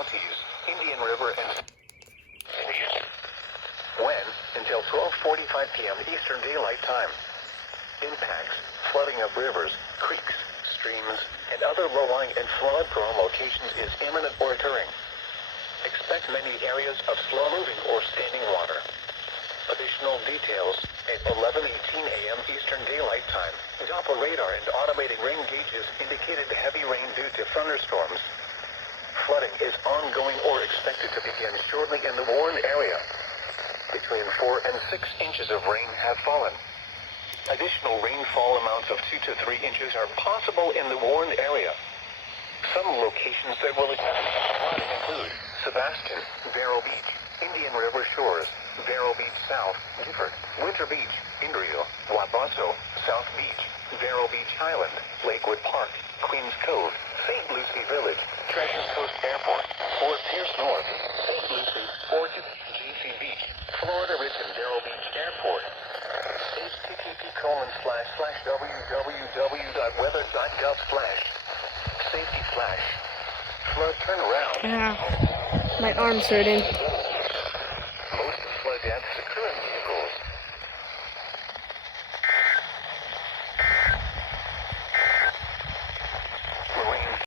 counties, Indian River and when until 12:45 p.m. Eastern Daylight Time. Impacts, flooding of rivers, creeks, streams, and other low-lying and flood-prone locations is imminent or occurring. Expect many areas of slow-moving or standing water. Additional details at 11:18 a.m. Eastern Daylight Time. Doppler radar and automated rain gauges indicated heavy rain due to thunderstorms. Flooding is ongoing or expected to begin shortly in the warned area. Between 4 and 6 inches of rain have fallen. Additional rainfall amounts of 2 to 3 inches are possible in the warned area. Some locations that will include Sebastian, Vero Beach, Indian River Shores, Vero Beach South, Gifford, Winter Beach, Indrio, Wabasso, South Beach, Vero Beach Island, Lakewood Park, Queens Cove, St. Lucie Village, Treasure Coast Airport, Fort Pierce North, St. Lucie, Orchard, GC Beach, Florida Ridge and Vero Beach Airport. http://www.weather.gov/safety/flood turnaround. My arm's hurting.